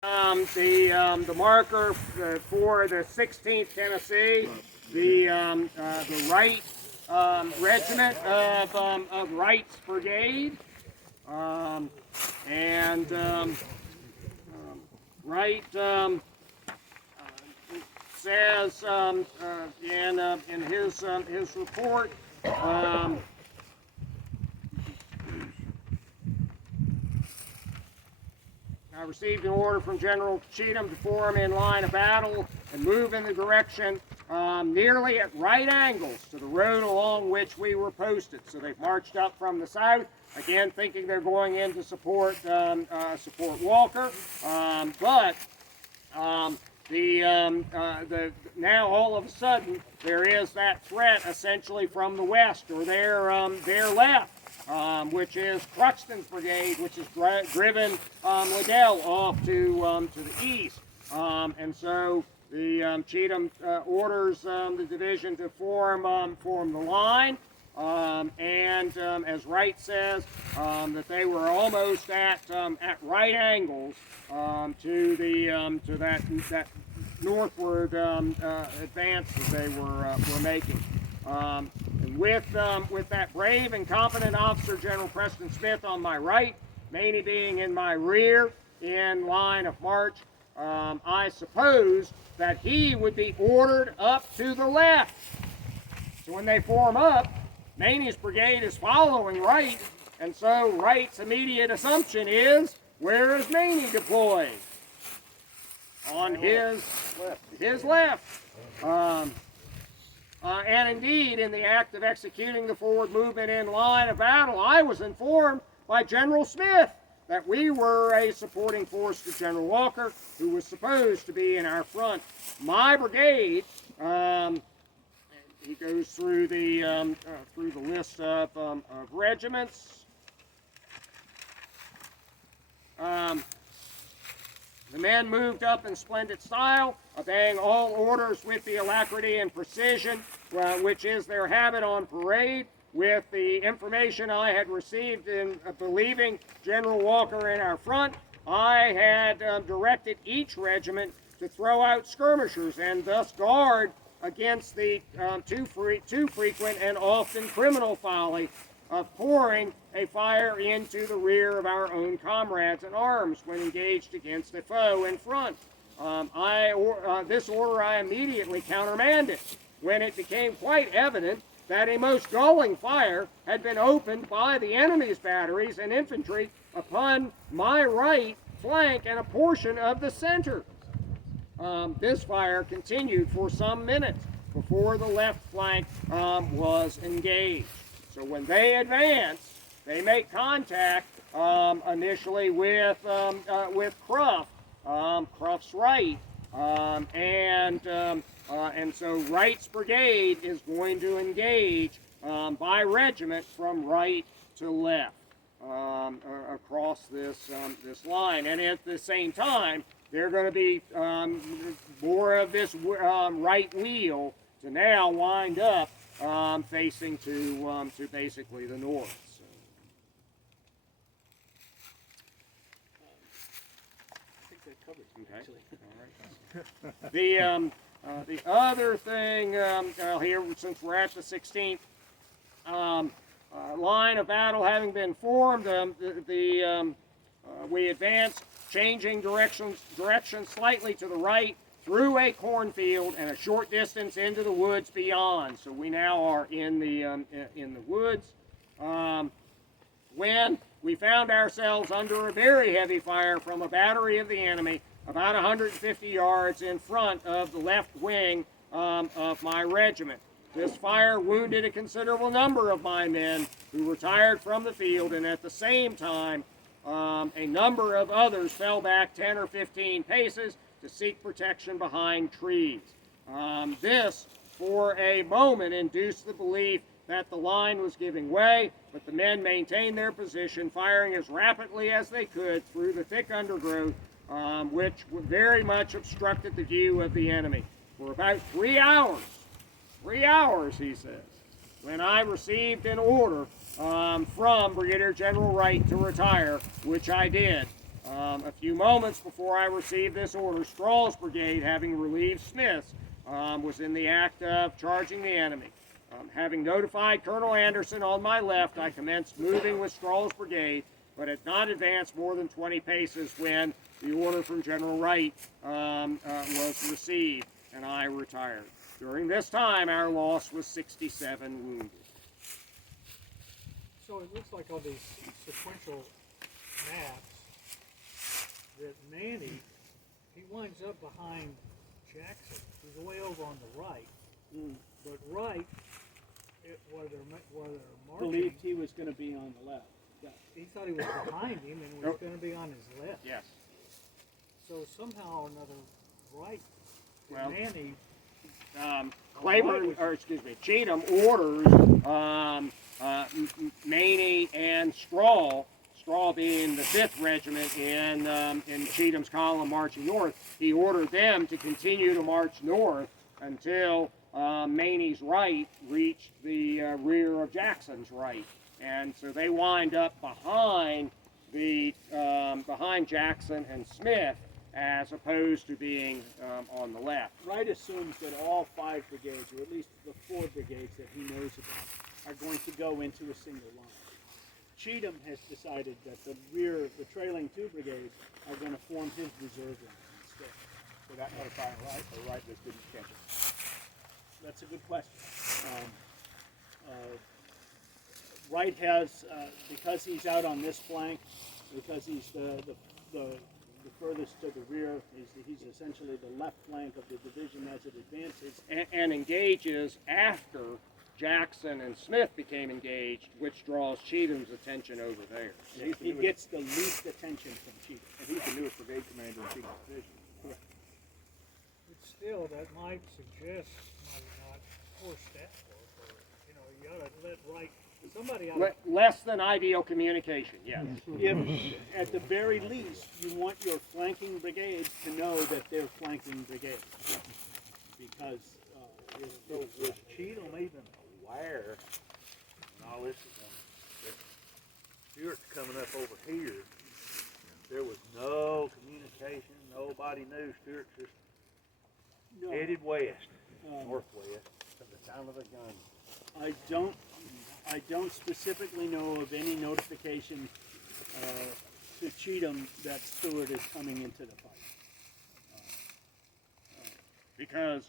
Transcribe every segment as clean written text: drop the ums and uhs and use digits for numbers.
The marker for the 16th Tennessee, the Wright Regiment of Wright's Brigade, Wright says in his report. I received an order from General Cheatham to form in line of battle and move in the direction nearly at right angles to the road along which we were posted. So they've marched up from the south, again thinking they're going in to support Walker, but now all of a sudden there is that threat essentially from the west or their left. Which is Cruxton's brigade, which has driven Liddell off to the east. And so the Cheatham orders the division to form the line. As Wright says, that they were almost at right angles to that northward advance that they were making. And with that brave and competent officer, General Preston Smith, on my right, Maney being in my rear in line of march, I supposed that he would be ordered up to the left. So when they form up, Maney's brigade is following Wright, and so Wright's immediate assumption is, where is Maney deployed? On his left. And indeed, in the act of executing the forward movement in line of battle, I was informed by General Smith that we were a supporting force to General Walker, who was supposed to be in our front. My brigade, he goes through the list of regiments. The men moved up in splendid style, obeying all orders with the alacrity and precision which is their habit on parade. With the information I had received in believing General Walker in our front, I had directed each regiment to throw out skirmishers and thus guard against the too frequent and often criminal folly of pouring a fire into the rear of our own comrades in arms when engaged against a foe in front. This order I immediately countermanded when it became quite evident that a most galling fire had been opened by the enemy's batteries and infantry upon my right flank and a portion of the center. This fire continued for some minutes before the left flank was engaged. So when they advance, they make contact initially with Cruft, Cruft's right, and so Wright's brigade is going to engage by regiment from right to left across this line, and at the same time they're going to be more of this right wheel to now wind up facing to basically the north. So. I think that covers it, Okay. actually. All right. The other thing here, since we're at the 16th, line of battle having been formed, we advanced, changing direction slightly to the right, through a cornfield and a short distance into the woods beyond. So we now are in the woods. When we found ourselves under a very heavy fire from a battery of the enemy about 150 yards in front of the left wing of my regiment. This fire wounded a considerable number of my men who retired from the field, and at the same time a number of others fell back 10 or 15 paces to seek protection behind trees. This, for a moment, induced the belief that the line was giving way, but the men maintained their position, firing as rapidly as they could through the thick undergrowth, which very much obstructed the view of the enemy. For about 3 hours, he says, when I received an order from Brigadier General Wright to retire, which I did. A few moments before I received this order, Straw's brigade, having relieved Smith's, was in the act of charging the enemy. Having notified Colonel Anderson on my left, I commenced moving with Straw's brigade, but had not advanced more than 20 paces when the order from General Wright was received, and I retired. During this time, our loss was 67 wounded. So it looks like on these sequential maps that Manny, he winds up behind Jackson. He's way over on the right. But Wright, where they're marching, Believed he was going to be on the left. Yeah. he thought he was behind him and was going to be on his left. Yes. So somehow or another, Wright, Well, Manny, Cheatham orders Maney and Straw being the 5th Regiment in Cheatham's column marching north, he ordered them to continue to march north until Maney's right reached the rear of Jackson's right. And so they wind up behind Jackson and Smith, as opposed to being on the left. Wright assumes that all 5 brigades, or at least the 4 brigades that he knows about, are going to go into a single line. Cheatham has decided that the trailing 2 brigades are going to form his reserve line instead. So that notifying Wright, or Wright just didn't catch it? That's a good question. Wright has, because he's out on this flank, because he's the furthest to the rear, he's essentially the left flank of the division as it advances. And engages after Jackson and Smith became engaged, which draws Cheatham's attention over there. Yeah, he gets the least attention from Cheatham. And he's the newest brigade commander in Cheatham's division. Correct. but still, that might suggest might not force that work, or you ought to let Wright. Somebody ought to. Less than ideal communication, yes. If, at the very least, you want your flanking brigades to know that they're flanking brigades. Because So was Cheatham even aware, and all this is on, that Stewart's coming up over here? There was no communication, nobody knew. Stewart's just headed west, northwest, to the sound of a gun. I don't specifically know of any notification to Cheatham that Stewart is coming into the fight. Because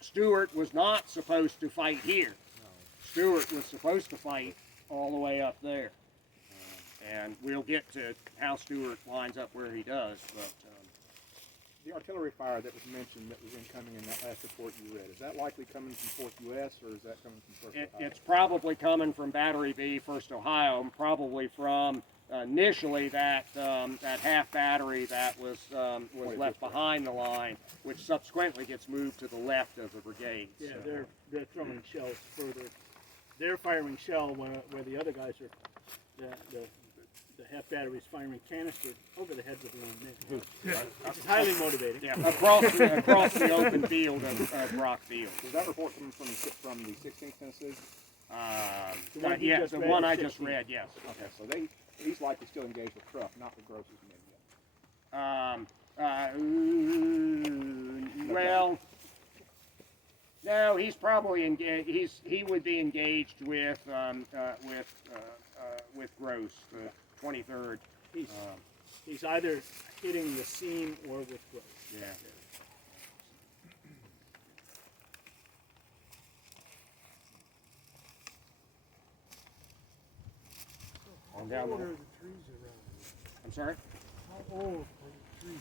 Stewart was not supposed to fight here. Stewart was supposed to fight all the way up there. And we'll get to how Stewart winds up where he does, but The artillery fire that was mentioned that was incoming in that last report you read, is that likely coming from 4th U.S. or is that coming from 1st Ohio? it's probably coming from Battery B, 1st Ohio, and probably from initially that half battery that was left behind the line, which subsequently gets moved to the left of the brigade. Yeah, So, they're throwing shells further. They're firing shell where the other guys are. The half battery is firing canister over the heads of the men, which is highly motivating. yeah, across the open field of Rock Field. Was that report coming from the 16th Tennessee? The one he Yeah, just the read one is I just 16. read, yes. Okay, so he's likely still engaged with Truff, not with Gross's men yet. Well, no, he's probably engaged. He would be engaged with Gross, the 23rd. He's either hitting the seam or with Gross. Yeah. How down old the- are the trees around here? I'm sorry. How old are the trees?